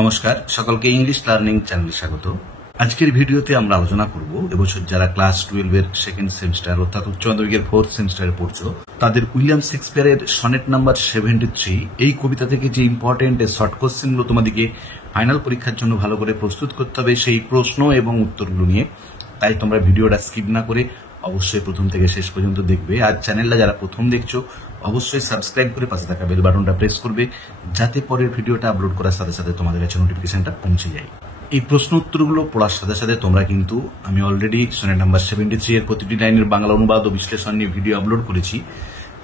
নমস্কার, সকলকে English learning চ্যানেলে স্বাগত। আজকের ভিডিওতে আমরা আলোচনা করব এবছর যারা ক্লাস 12 এর সেকেন্ড সেমিস্টার অর্থাৎ উচ্চ মাধ্যমিকের ফোর্থ সেমিস্টারে পড়ছো তাদের উইলিয়াম শেক্সপিয়ারের সনেট নাম্বার 73 এই কবিতা থেকে যে ইম্পর্টেন্ট শর্ট কোশ্চেনগুলো তোমাদেরকে ফাইনাল পরীক্ষার জন্য ভালো করে প্রস্তুত করতে হবে সেই প্রশ্ন এবং উত্তরগুলো নিয়ে। তাই তোমরা ভিডিওটা স্কিপ না করে অবশ্যই প্রথম থেকে শেষ পর্যন্ত দেখবে। আর চ্যানেলটা যারা প্রথম দেখছো অবশ্যই সাবস্ক্রাইব করে পাশে থাকা বেল বাটনটা প্রেস করবে, যাতে পরের ভিডিওটা আপলোড করার সাথে সাথে তোমাদের কাছে নোটিফিকেশনটা পৌঁছে যায়। এই প্রশ্ন উত্তরগুলো পড়ার সাথে সাথে তোমরা কিন্তু আমি অলরেডি সনেট নাম্বার 73 এর প্রতিটি লাইনের বাংলা অনুবাদ ও বিশ্লেষণ নিয়ে ভিডিও আপলোড করেছি।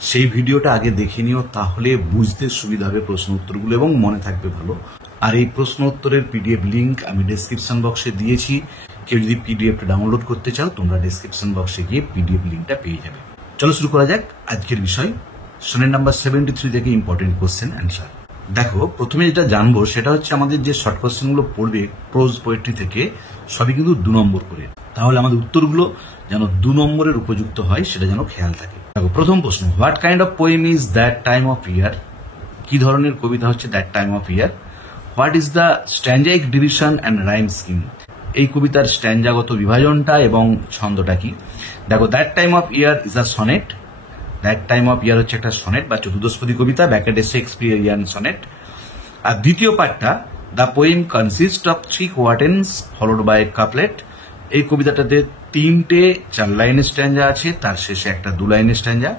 সেই ভিডিওটা আগে দেখে নিও, তাহলে বুঝতে সুবিধা হবে প্রশ্ন উত্তরগুলো এবং মনে থাকবে ভালো। আর এই প্রশ্ন উত্তরের পিডিএফ লিংক আমি ডেসক্রিপশন বক্সে দিয়েছি। কেউ যদি পিডিএফটা ডাউনলোড করতে চাও তোমরা ডেসক্রিপশন বক্সে গিয়ে পিডিএফ লিংকটা পেয়ে যাবে। চলো শুরু করা যাক আজকের বিষয়, সনেট নাম্বার 73 থেকে ইম্পর্টেন্ট কোশ্চেন অ্যান্সার। দেখো, প্রথমে যেটা জানবো সেটা হচ্ছে আমাদের যে শর্ট কোশ্চেনগুলো পড়বে প্রোজ পোয়েট্রি থেকে সবই কিন্তু 2 নম্বর করে, তাহলে আমাদের উত্তরগুলো যেন 2 নম্বরের উপযুক্ত হয় সেটা যেন খেয়াল থাকে। দেখো, প্রথম প্রশ্ন, what kind of poem is that time of year? কি ধরনের কবিতা হচ্ছে that time of year? What is the stanzaic division and rhyme scheme? এই কবিতার স্ট্যান্ডাগত বিভাজনটা এবং ছন্দটা কি? দেখো, that time of year is a sonnet. That time of year হচ্ছে একটা সনেট বা চতুর্দশপদী কবিতা, ব্যাকেটে শেক্সপিয়ারিয়ান সনেট। আর দ্বিতীয় পার্টটা, the poem consist of 3 quatrains followed by couplet. এই কবিতাটাতে 3টে 4 লাইনের স্ট্যান্জা আছে, তার শেষে একটা 2 লাইনের stanza.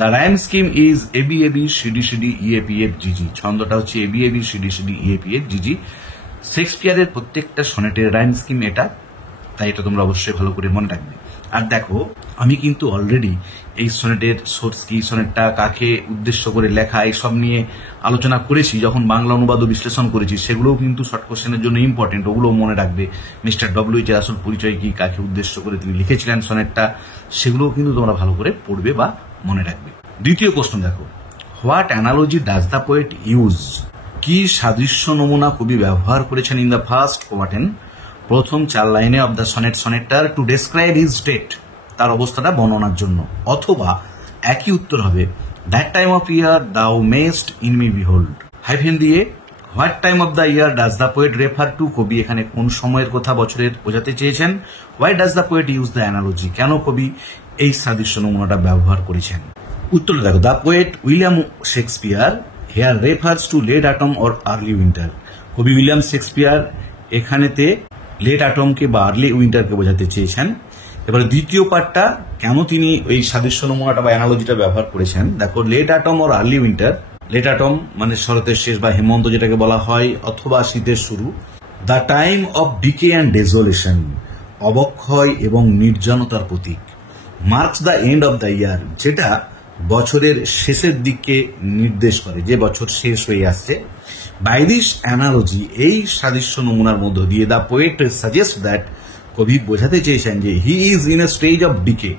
The rhyme scheme is AB AB CD CD EFEF GG. ছন্দটা হচ্ছে AB AB CD CD EFEF GG. শেক্সপিয়ারের প্রত্যেকটা সনেটের রাইম স্কিম এটা, তাই এটা তোমরা অবশ্যই ভালো করে মনে রাখবে। আর দেখো, আমি কিন্তু অলরেডি এই সনেটের সোর্স কি, সনেটটা কাকে উদ্দেশ্য করে লেখা, এইসব নিয়ে আলোচনা করেছি যখন বাংলা অনুবাদ ও বিশ্লেষণ করেছি। সেগুলোও কিন্তু শর্ট কোশ্চেনের জন্য ইম্পর্টেন্ট, ওগুলোও মনে রাখবে। মিস্টার ডব্লিউএইচ এর আসল পরিচয় কি, কাকে উদ্দেশ্য করে তিনি লিখেছিলেন সনেটটা, সেগুলোও কিন্তু তোমরা ভালো করে পড়বে বা মনে রাখবে। দ্বিতীয় প্রশ্ন দেখো, what analogy does the poet use? কি সাদৃশ্য নমুনা কবি ব্যবহার করেছেন ইন দ্য ফার্স্ট কোয়ার্টেন, প্রথম 4 লাইনে of the sonnet are to describe his state, তার অবস্থাটা বর্ণনার জন্য। অথবা একই উত্তর হবে, that time of year thou mayst in me behold, hyphen দিয়ে what time of the year does the poet refer to, কবি এখানে কোন সময়ের কথা বছরের বোঝাতে চেয়েছেন। Why does the poet use the analogy, কেন কবি এই সাদৃশ্য নমুনাটা ব্যবহার করেছেন। উত্তর দেখো, the poet William Shakespeare here refers to late autumn or early winter. কবি উইলিয়াম শেক্সপিয়ার এখানেতে লেট অটমকে বা আর্লি উইন্টারকে বোঝাতে চেয়েছেন। এবারে দ্বিতীয় পার্টটা, কেন তিনি এই সাদৃশ্য নমুনাটা বা অ্যানালজিটা ব্যবহার করেছেন। দেখো, late autumn or early winter, late autumn মানে শরতের শেষ বা হেমন্ত যেটাকে বলা হয়, অথবা শীতের শুরু। The time of decay and desolation, অবক্ষয় এবং নির্জনতার প্রতীক। Marks the end of the year, যেটা বছরের শেষের দিকে নির্দেশ করে, যে বছর শেষ হয়ে আসছে। বাই দিস অ্যানালজি, এই সাদৃশ্য নমুনার মধ্য দিয়ে দ্য পোয়েট সাজেস্ট দ্যাট, কবি বোঝাতে চেয়েছেন যে he is in a stage of decay,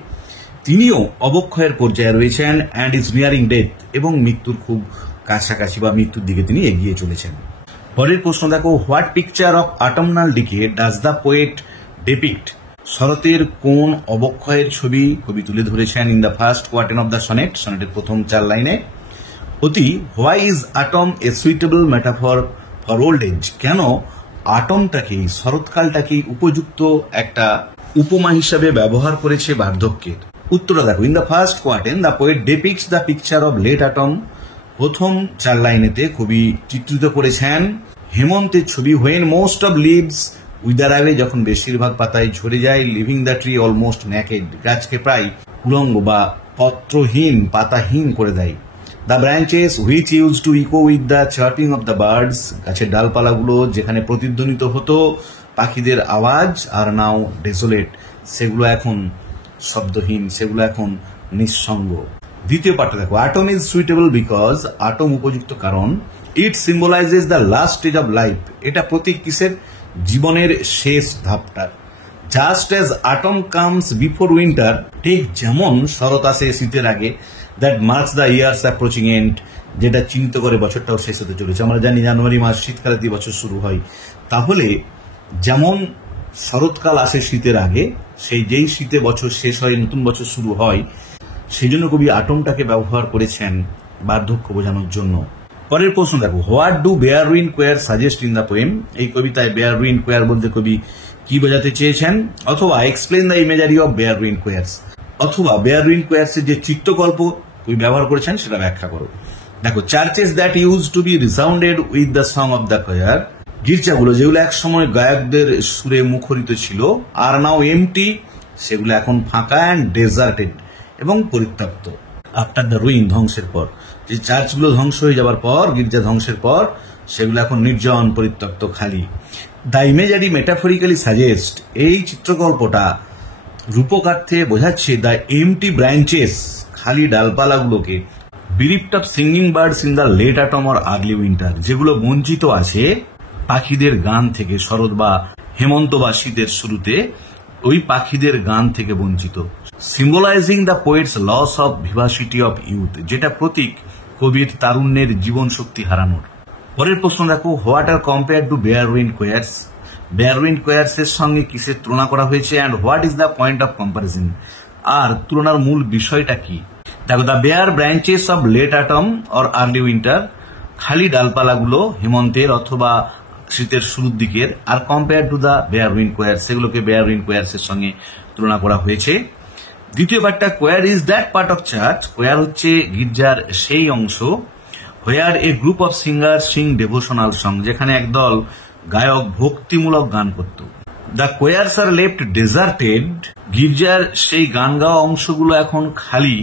তিনিও অবক্ষয়ের পর্যায়ে রয়েছেন, অ্যান্ড ইজ নিয়ারিং ডেথ, এবং মৃত্যুর খুব কাছাকাছি বা মৃত্যুর দিকে তিনি এগিয়ে চলেছেন। পরের প্রশ্ন দেখো, what picture of autumnal decay does the poet depict? শরতের কোন অবক্ষয়ের ছবি কবি তুলে ধরেছেন in the first quatrain of the sonnet, সনেটের প্রথম 4 লাইনে। অতি, why is autumn a suitable metaphor for old age, কেন অটমটাকেই, শরৎকালটাকেই উপযুক্ত একটা উপমা হিসাবে ব্যবহার করেছে বার্ধক্যের। উত্তরটা দেখো, in the first quatrain the poet depicts the picture of late autumn, প্রথম 4 লাইনেতে কবি চিত্রিত করেছেন হেমন্তের ছবি। When most of leaves wither away, যখন বেশিরভাগ পাতায় ঝরে যায়। Leaving the tree almost naked, গাছকে প্রায় উলঙ্গ বা পত্রহীন, পাতাহীন করে দেয়। The branches which use to echo with the chirping of the birds, গাছের ডালপালাগুলো যেখানে প্রতিধ্বনিত হতো পাখিদের আওয়াজ। আর নাও ডেসোলেট, সেগুলো এখন শব্দহীন, সেগুলো এখন নিঃসঙ্গ। দ্বিতীয় পার্টটা দেখো, autumn is suitable because, autumn উপযুক্ত কারণ। It symbolises the last stage of life, এটা প্রতীক কিসের? জীবনের শেষ ধাপটার। Just as autumn comes before winter, ঠিক যেমন শরৎ আসে শীতের আগে। That marks the year's approaching end, যেটা চিহ্নিত করে বছরটাও শেষ হতে চলেছে। আমরা জানি জানুয়ারি মাস শীতকালে দিয়ে বছর শুরু হয়, তাহলে যেমন শরৎকাল আসে শীতের আগে, সেই যেই শীতে বছর শেষ হয়, নতুন বছর শুরু হয়, সেই জন্য কবি আটমটাকে ব্যবহার করেছেন বার্ধক্য বোঝানোর জন্য। পরের প্রশ্ন দেখো, হোয়াট ডু বেয়ারউইন কোয়ার সাজেস্ট ইন দ্য পোয়েম? এই কবিতায় বেয়ারউইন কোয়ার বলতে কবি কি বোঝাতে চেয়েছেন? অথবা explain the imagery of bare ruined choirs, অথবা বেয়ারউইন কোয়ার্স এর যে চিত্রকল্প কবি ব্যবহার করেছেন সেটা ব্যাখ্যা করো। দেখো, churches that use to be resounded with the song of the choir, গির্জাগুলো যেগুলো এক সময় গায়কদের সুরে মুখরিত ছিল, আর নাও এমটি, সেগুলো এখন ফাঁকা, অ্যান্ড ডেজার্টেড এবং পরিত্যক্ত। আফটার দ্য রুইন, ধ্বংসের পর, যে চার্চগুলো ধ্বংস হয়ে যাবার পর, গির্জা ধ্বংসের পর, সেগুলো এখন নির্জন, পরিত্যক্ত, খালি। দ্য ইমেজারি মেটাফরিক্যালি সাজেস্ট, এই চিত্রকল্পটা রূপকার্থে বোঝাচ্ছে দ্য এমটি ব্রাঞ্চেস, খালি ডালপালাগুলোকে, bereft of singing birds in the late autumn or early winter, যেগুলো বঞ্চিত আছে পাখিদের গান থেকে, শরৎ বা হেমন্ত বা শীতের শুরুতে ওই পাখিদের গান থেকে বঞ্চিত। Symbolising the poet's loss of vivacity of youth, যেটা প্রতীক কবির তারুণ্যের জীবন শক্তি হারানোর। পরের প্রশ্ন দেখো, what are compare to bare ruined choirs? Bare ruined choirs এর সঙ্গে কিসের তুলনা করা হয়েছে, and what is the point of comparison, আর তুলনার মূল বিষয়টা কি? দেখো, the bare branches of late autumn or early winter, খালি ডালপালাগুলো হেমন্তের অথবা শীতের শুরুর দিকের, are compare to the bare ruined choir, সেগুলোকে বেয়ারউইন কোয়ার্স এর সঙ্গে তুলনা করা হয়েছে। দ্বিতীয় পার্টটা, choir is that part of church, choir হচ্ছে গির্জার সেই অংশ, where a group of singer sing devotional song, যেখানে একদল গায়ক ভক্তিমূলক গান করত। The choirs are left deserted, গির্জার সেই গান গাওয়া অংশগুলো এখন খালি।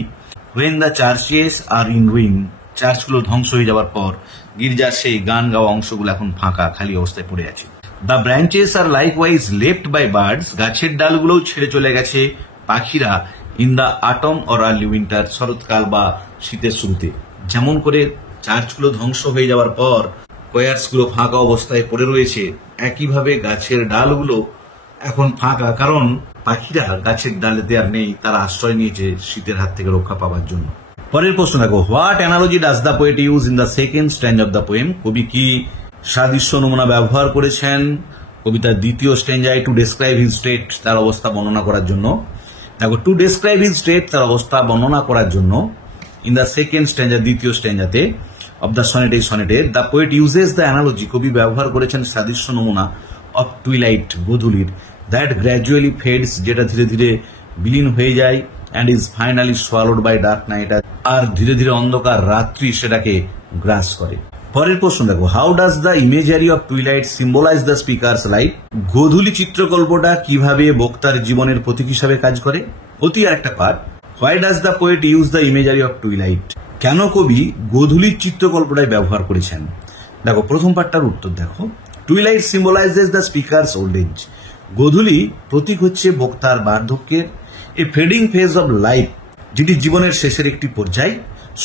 When the churches are in ruin, চার্চগুলো ধ্বংস হয়ে যাওয়ার পর গির্জার সেই গান গাওয়া অংশগুলো এখন ফাঁকা, খালি অবস্থায় পড়ে আছে। The branches are likewise left by birds, গাছের ডালগুলোও ছেড়ে চলে গেছে পাখিরা, in the autumn or early winter, শরৎকাল বা শীতের শুরুতে। যেমন করে চার্চগুলো ধ্বংস হয়ে যাওয়ার পর কোয়ার্সগুলো ফাঁকা অবস্থায় পড়ে রয়েছে, একইভাবে গাছের ডালগুলো এখন ফাঁকা, কারণ পাখিরা গাছের ডালেতে আর নেই, তারা আশ্রয় নিয়েছে শীতের হাত থেকে রক্ষা পাওয়ার জন্য। পরের প্রশ্ন দেখো, what analogy does the poet use in the second stand of the poem? কবি কি সাদৃশ্য নমুনা ব্যবহার করেছেন কবিতার দ্বিতীয় স্ট্যান্ডায়? টু ডেসক্রাইব হিজ স্টেট, তার অবস্থা বর্ণনা করার জন্য। দেখো, টু ডেসক্রাইব হিজ স্টেট, তার অবস্থা বর্ণনা করার জন্য, ইন দ্য সেকেন্ড স্ট্যান্ডা, দ্বিতীয় স্ট্যান্ডাতে অফ দ্য সনেট, এই সনেটের, the poet uses the analogy, কবি ব্যবহার করেছেন সাদৃশ্য নমুনা, অফ টুইলাইট, গোধূলির, দ্যাট গ্র্যাজুয়ালি ফেডস, যেটা ধীরে ধীরে বিলীন হয়ে যায়, and is finally swallowed by dark night, আর ধীরে ধীরে অন্ধকার রাত্রি সেটাকে গ্রাস করে। পরের প্রশ্ন দেখো, how does the imagery of twilight symbolise the speaker's life? গোধূলি চিত্রকল্পটা কিভাবে বক্তার জীবনের প্রতীক হিসাবে কাজ করে? অতি আর একটা part, why does the poet use the imagery of twilight? কেন কবি গোধূলির চিত্রকল্পটাই ব্যবহার করেছেন? দেখো, প্রথম পার্টটার উত্তর দেখো, twilight symbolises the speaker's old age, গোধূলি প্রতীক হচ্ছে বক্তার বার্ধক্যের, a fading phase of life, যেটি জীবনের শেষের একটি পর্যায়,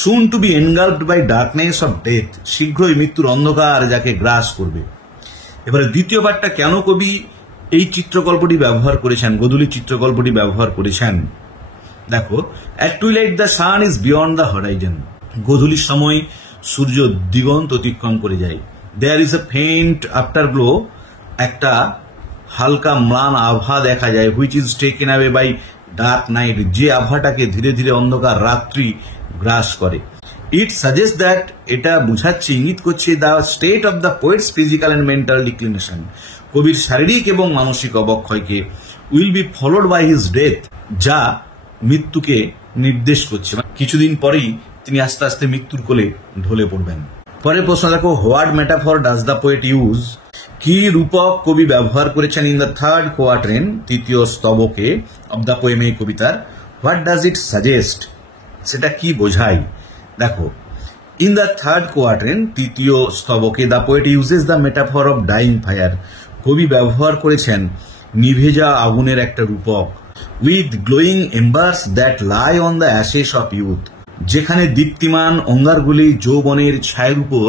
soon to be engulfed by darkness of death, শীঘ্রই মৃত্যুর অন্ধকার যাকে গ্রাস করবে। এবারে দ্বিতীয় পার্টটা, কেন কবি এই চিত্রকল্পটি ব্যবহার করেছেন, গোধূলি চিত্রকল্পটি ব্যবহার করেছেন? দেখো, at twilight the sun is beyond the horizon, গোধূলির সময় সূর্য দিগন্ত অতিক্রম করে যায়। There is a faint afterglow, একটা হালকা ম্লান আভা দেখা যায়, which is taken away by dark night, যে আভাটাকে ধীরে ধীরে অন্ধকার রাত্রি গ্রাস করে। ইট সাজেস্ট দ্যাট, এটা বুঝাচ্ছে, ইঙ্গিত করছে, the state of the poet's physical and mental declination, কবির শারীরিক এবং মানসিক অবক্ষয়কে, will be followed by his death, যা মৃত্যুকে নির্দেশ করছে, কিছুদিন পরেই তিনি আস্তে আস্তে মৃত্যুর কোলে ঢলে পড়বেন। পরের প্রশ্ন দেখো, what metaphor does the poet use? কি রূপক কবি ব্যবহার করেছেন ইন দ্য থার্ড কোয়াট্রেন, তৃতীয় স্তবকে, অব দ্য পোয়েম, এই কবিতার? হোয়াট ডাজ ইট সাজেস্ট, সেটা কি বোঝায়? দেখো, ইন দ্য থার্ড কোয়াট্রেন, তৃতীয় স্তবকে, the poet uses the metaphor of dying fire, কবি ব্যবহার করেছেন নিভে যাওয়া আগুনের একটা রূপক, with glowing embers that lie on the ashes of youth, যেখানে দীপ্তিমান অঙ্গারগুলি যৌবনের ছায়ের উপর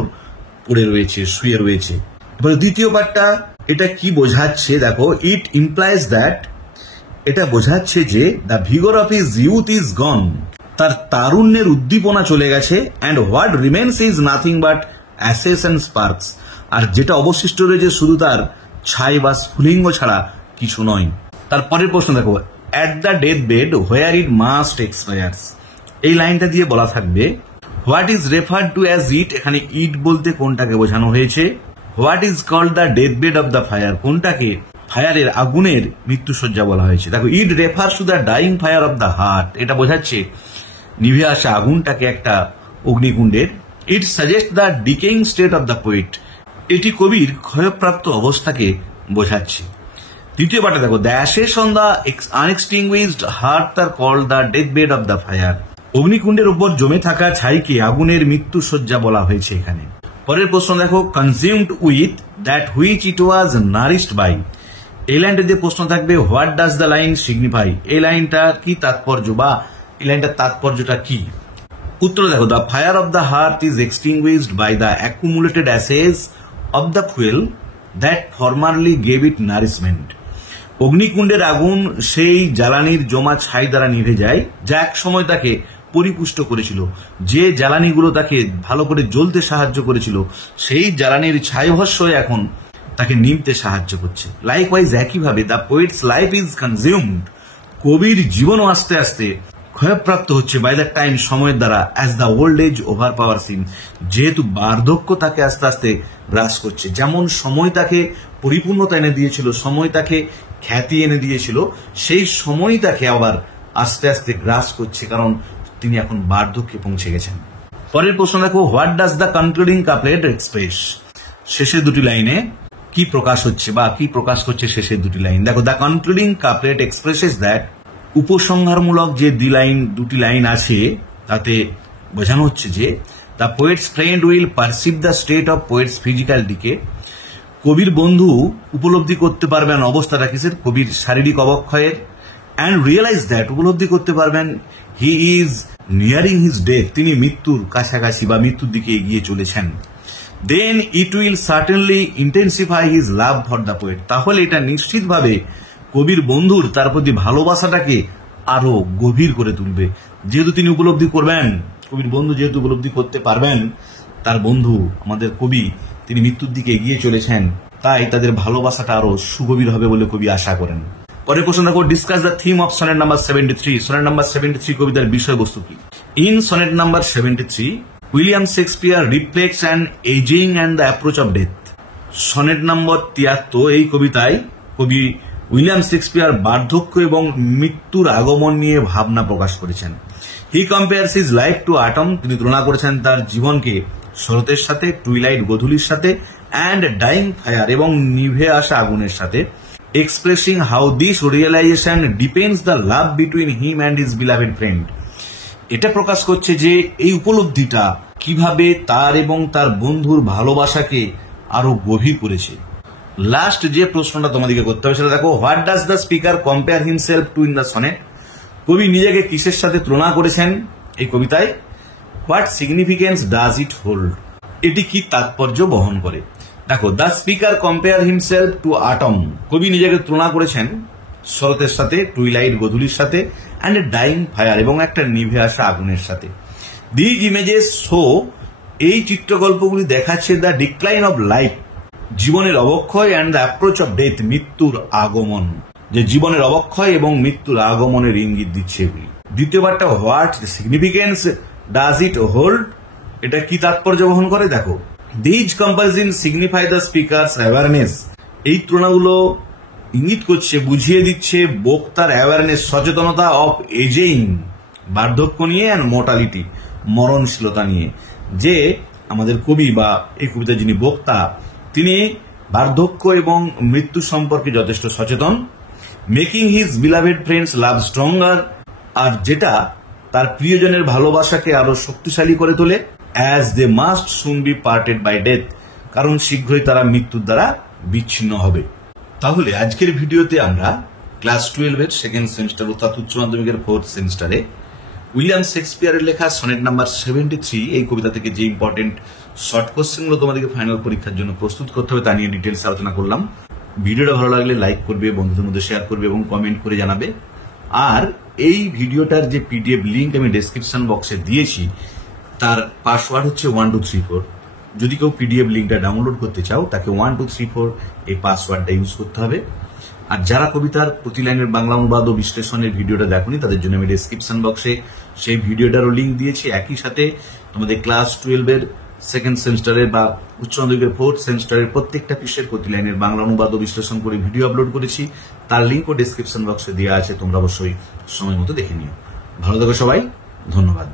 পড়ে রয়েছে, শুয়ে রয়েছে। এবার দ্বিতীয় পার্টটা, এটা কি বোঝাচ্ছে? দেখো, ইট ইমপ্লাইজ দ্যাট, এটা বোঝাচ্ছে যে the vigour of his youth is gone, তার তারুণ্যের উদ্দীপনা চলে গেছে, and what remains is nothing but ashes and sparks, আর যেটা অবশিষ্ট রয়েছে শুধু তার ছাই বা স্ফুলিঙ্গ ছাড়া কিছু নয়। তারপরের প্রশ্ন দেখো, at the death bed where it must expires, এই লাইনটা দিয়ে বলা থাকবে, what is referred to as it, এখানে ইট বলতে কোনটাকে বোঝানো হয়েছে। What is called the death bed of the fire, কোনটাকে ফায়ারের আগুনের মৃত্যুসজ্জা বলা হয়েছে। দেখো it refers to the dying fire of the heart, এটা বোঝাচ্ছে নিভে আসা আগুনটাকে একটা অগ্নিকুণ্ডের। It suggest the decaying state of the poet, এটি কবির ক্ষয়প্রাপ্ত অবস্থাকে বোঝাচ্ছে। দ্বিতীয় পাঠে দেখো the ashes on the unextinguished heart are called the death bed of the fire, অগ্নিকুণ্ডের উপর জমে থাকা ছাইকে আগুনের মৃত্যুসজ্জা বলা হয়েছে এখানে। পরের প্রশ্ন দেখো consumed with that which it was nourished by, এই লাইনটা দিয়ে প্রশ্ন থাকবে what does the line signify, এই লাইনটা কি তাৎপর্য বা এই লাইনটার তাৎপর্যটা কি। উত্তর দেখো the fire of the heart is extinguished by the accumulated ashes of the fuel that formerly gave it nourishment, অগ্নিকুণ্ডের আগুন সেই জ্বালানির জমা ছাই দ্বারা নিভে যায় যা এক সময় তাকে পরিপুষ্ট করেছিল, যে জ্বালানিগুলো তাকে ভালো করে জ্বলতে সাহায্য করেছিল সেই জ্বালানির ছাইভস্য এখন তাকে নিভতে সাহায্য করছে। লাইকওয়াইজ একইভাবে the poet's life is consumed, কবির জীবনও আস্তে আস্তে ক্ষয়প্রাপ্ত হচ্ছে বাই দ্য টাইম, সময়ের দ্বারা, as the old age overpowers him, যেহেতু বার্ধক্য তাকে আস্তে আস্তে গ্রাস করছে। যেমন সময় তাকে পরিপূর্ণতা এনে দিয়েছিল, সময় তাকে খ্যাতি এনে দিয়েছিল, সেই সময় তাকে আবার আস্তে আস্তে গ্রাস করছে, কারণ তিনি এখন বার্ধক্যে পৌঁছে গেছেন। পরের প্রশ্ন দেখো what does the concluding couplet express, শেষের দুটি লাইনে কি প্রকাশ হচ্ছে বা কি প্রকাশ করছে শেষের দুটি লাইন। দেখো the concluding couplet expresses that, উপসংহারমূলক যে দুটি লাইন আছে তাতে বোঝানো হচ্ছে যে the poet's friend will perceive the state of poet's physical decay, কবির বন্ধু উপলব্ধি করতে পারবেন অবস্থাটা কিসের, কবির শারীরিক অবক্ষয়ের, অ্যান্ড রিয়েলাইজ দ্যাট, উপলব্ধি করতে পারবেন he is nearing his death, তিনি মৃত্যুর কাছাকাছি বা মৃত্যুর দিকে এগিয়ে চলেছেন। Then it will certainly intensify his love for the poet, তাহলে এটা নিশ্চিতভাবে কবির বন্ধুর তার প্রতি ভালোবাসাটাকে আরো গভীর করে তুলবে। যেহেতু তিনি উপলব্ধি করবেন, কবির বন্ধু যেহেতু উপলব্ধি করতে পারবেন তার বন্ধু আমাদের কবি তিনি মৃত্যুর দিকে এগিয়ে চলেছেন, তাই তাদের ভালোবাসাটা আরো সুগভীর হবে বলে কবি আশা করেন। পরে প্রশ্ন দেখো discuss the theme of sonnet number 73, sonnet number 73 কবিতার বিষয়বস্তু কি। In sonnet number 73 William Shakespeare reflects an aging and the approach of death, sonnet number 73 এই কবিতায় কবি উইলিয়াম শেক্সপিয়ার বার্ধক্য এবং মৃত্যুর আগমন নিয়ে ভাবনা প্রকাশ করেছেন। He compares his life to autumn, তিনি তুলনা করেছেন তার জীবনকে শরতের সাথে, টুইলাইট গধূলির সাথে, অ্যান্ড ডাইং ফায়ার এবং নিভে আসা আগুনের সাথে, expressing how this realisation depends the love between him and his beloved friend, এটা প্রকাশ করছে যে এই উপলব্ধিটা কিভাবে তার এবং তার বন্ধুর ভালোবাসাকে আরো গভীর করেছে। লাস্ট যে প্রশ্নটা তোমাদেরকে করতে হবে সেটা দেখো what does the speaker compare himself to in the sonnet, কবি নিজেকে কিসের সাথে তুলনা করেছেন এই কবিতায়। What significance does it hold, এটি কি তাৎপর্য বহন করে। দেখো the speaker compare himself to atom, কবি নিজেকে তুলনা করেছেন শরতের সাথে, টুইলাইট গধূলির সাথে, অ্যান্ড ডাইং ফায়ার এবং একটা নিভে আসা আগুনের সাথে। দিজ ইমেজেস শো, এই চিত্রকল্পগুলি দেখাচ্ছে দ্য ডিক্লাইন অব লাইফ, জীবনের অবক্ষয়, and the approach of death, মৃত্যুর আগমন, যে জীবনের অবক্ষয় এবং মৃত্যুর আগমনের ইঙ্গিত দিচ্ছে এগুলি। দ্বিতীয় পার্টটা what significance does it hold, এটা কি তাৎপর্য বহন করে। দেখো these comparison signify the speakers awareness, এই তুলনাগুলো ইঙ্গিত করছে, বুঝিয়ে দিচ্ছে বক্তার অ্যাওয়ারনেস, সচেতনতা অফ এজিং, বার্ধক্য নিয়ে, অ্যান্ড মোর্টালিটি, মরণশীলতা নিয়ে, যে আমাদের কবি বা এই কবিতার যিনি বক্তা তিনি বার্ধক্য এবং মৃত্যু সম্পর্কে যথেষ্ট সচেতন। Making his beloved friend's love stronger, আর যেটা তার প্রিয়জনের ভালোবাসাকে আরো শক্তিশালী করে তোলে। As they must soon be parted by death, কারণ শীঘ্রই তারা মৃত্যুর দ্বারা বিচ্ছিন্ন হবে। তাহলে আজকের ভিডিওতে আমরা ক্লাস 12 সেকেন্ড সেমিস্টার অর্থাৎ উচ্চ মাধ্যমিকের 4th সেমিস্টারে উইলিয়াম শেক্সপিয়ারের লেখা সনেট নাম্বার 73 এই কবিতা থেকে যে ইম্পর্টেন্ট শর্ট কোশ্চেনগুলো তোমাদেরকে ফাইনাল পরীক্ষার জন্য প্রস্তুত করতে হবে তা নিয়ে ডিটেলস আলোচনা করলাম। ভিডিওটা ভালো লাগলে লাইক করবে, বন্ধুদের মধ্যে শেয়ার করবে এবং কমেন্ট করে জানাবে। আর এই ভিডিওটার যে পিডিএফ লিঙ্ক আমি ডেসক্রিপশন বক্সে দিয়েছি তার পাসওয়ার্ড হচ্ছে 1234। যদি কেউ পিডিএফ লিঙ্কটা ডাউনলোড করতে চাও তাকে 1234 এই পাসওয়ার্ডটা ইউজ করতে হবে। আর যারা কবিতার প্রতি লাইনের বাংলা অনুবাদ ও বিশ্লেষণের ভিডিওটা দেখোনি তাদের জন্য আমি ডেসক্রিপশন বক্সে সেই ভিডিওটারও লিঙ্ক দিয়েছি। একই সাথে তোমাদের ক্লাস 12 এর সেকেন্ড সেমিস্টারের বা উচ্চ মাধ্যমিকের ফোর্থ সেমিস্টারের প্রত্যেকটা পৃষ্ঠের প্রতি লাইনের বাংলা অনুবাদ ও বিশ্লেষণ করে ভিডিও আপলোড করেছি। তার লিঙ্কও ডেসক্রিপশন বক্সে দেওয়া আছে, তোমরা অবশ্যই সময় মতো দেখে নিও। ভালো থেকো সবাই, ধন্যবাদ।